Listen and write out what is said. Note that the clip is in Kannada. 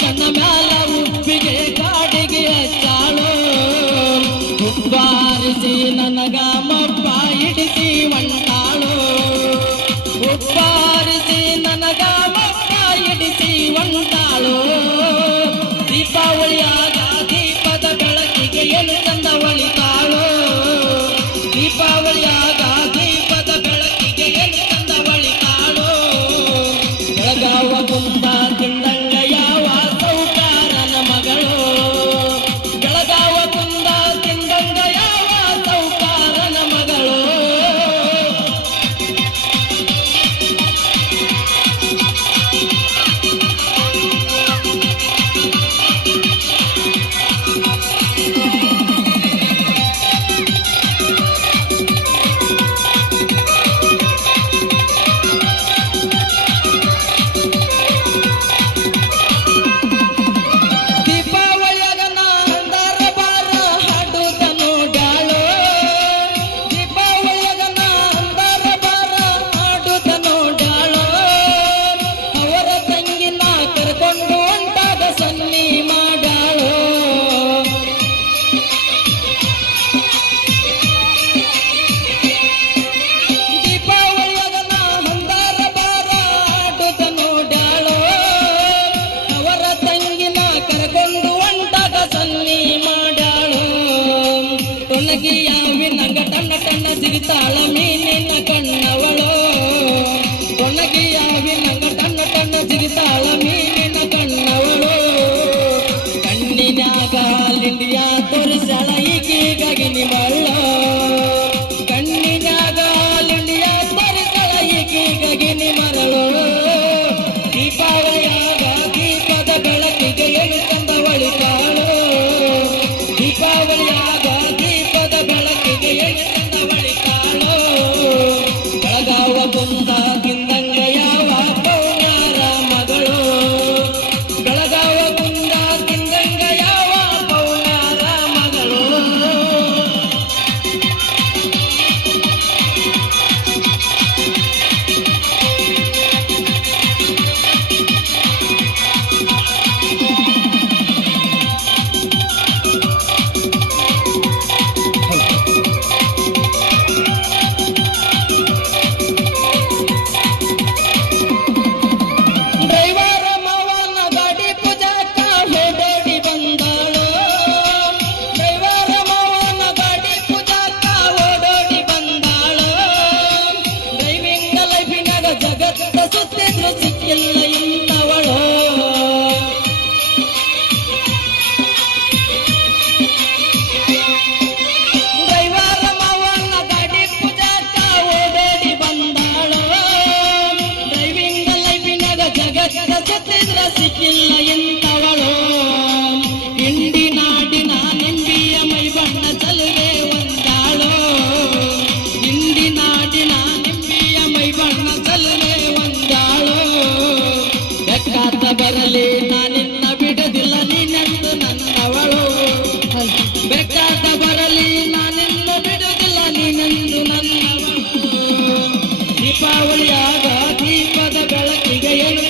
ಕಣ್ಣ ಮ್ಯಾಲ ಉಪ್ಪಿಗೆ ಕಾಡಿಗೆ ಹಚ್ಚಾಳು ಉಪ್ಪಾರಿಸಿ ನನಗ ಮಪ್ಪ ಹಿಡಿಸಿ ಒಂಟಾಳು ಉಪ್ಪಾರಿಸಿ ನನಗ ಮಪ್ಪ ಹಿಡಿಸಿ ಒಂಟಾಳು ದೀಪಾವಳಿಯಾಗ ದೀಪದ ಬೆಳಕಿಗೆ ಏನು ಚಂದ ಒಳಿತಾಳು ದೀಪಾವಳಿಯಾಗ ದೀಪದ ಬೆಳಕಿಗೆ ಏನು ಚಂದ ಒಳಿತಾಳು ಬೆಳಗಾವ ಕುಂದ ತಿಂದಂಗ ಯಾವ ಸೌಕಾರನ ಮಗಳು ಬೆಳಗಾವ ಕುಂದ ತಿಂದಂಗ ಯಾವ ಸೌಕಾರನ ಮಗಳು ಒಣಗಿಯಾವಿನಂಗ ಟಣ್ಣ ಟಣ್ಣ ಸಿರಿತಾಳ ಮೀನಿನ ಕಣ್ಣವಳು ಒಣಗಿಯಾವಿನಂಗ ಟಣ್ಣ ಟಣ್ಣ ಸಿರಿತಾಳ ಮೀನಿನ ಕಣ್ಣವಳು ಕಣ್ಣಿನ್ಯಾಗ ಹಾಲಿಂಡಿಯ ತೋರಿಸಳ ಈಗೀಗಾಗಿ ನಿಮಳ್ಳ ಕಣ್ಣಿನ್ಯಾಗ ಹಾಲಿಂಡಿಯ ತೋರಿಸಳ ಈಗೀಗಾಗಿ ನಿಮರಳು ದೀಪಾವಳಿಯಾಗ ದೀಪದ ಬೆಳಕಿಗೆ ಏನು ಚಂದ ಒಳಿತಾಳು ದೀಪಾವಳಿಯಾಗ ದೀಪದ ಬೆಳಕಿಗೆ ಏನು ಚಂದ ಒಳಿತಾಳು ಬೆಳಗಾವ ಕುಂದ ತಿಂದಂಗ ಯಾವ ಪೌಣ್ಯಾರ ಮಗಳು ಬೆಳಗಾವ ಕುಂದ ತಿಂದಂಗ ಯಾವ ಪೌಣ್ಯಾರ ಮಗಳು ಸಿಕ್ಕಿಲ್ಲ ಇಂಥವಳು ಡ್ರೈವರ ಮಾವನ ಗಾಡಿ ಪೂಜಾಕ ಓಡೋಡಿ ಬಂದಾಳು ಡ್ರೈವಿಂಗ್ ಲೈಫಿನಾಗ ಜಗತ್ತ ಸುತ್ತಿದ್ರ ಸಿಕ್ಕಿಲ್ಲ ಇಂಥವಳು ಇಂಡಿ ನಾಡಿನ ನಿಂಬಿಯ ಮೈ ಬಣ್ಣ ಚಲುವೆ ಒಂದಾಳು ಇಂಡಿ ನಾಡಿನ ನಿಂಬಿಯ ಮೈ ಬಣ್ಣ ಚಲುವೆ ಒಂದಾಳು ಬೆಕ್ಕಾತ ಬರಲಿ ನಾನಿನ್ನ ಬಿಡದಿಲ್ಲ ನೀನೆಂದು ನನ್ನವಳು ಬೆಕ್ಕಾತ ಬರಲಿ ನಾನಿನ್ನ ಬಿಡುವುದಿಲ್ಲ ನೀನೆಂದು ನನ್ನವಳು ದೀಪಾವಳಿಯಾಗ ದೀಪದ ಬೆಳಕಿಗೆ ಏನು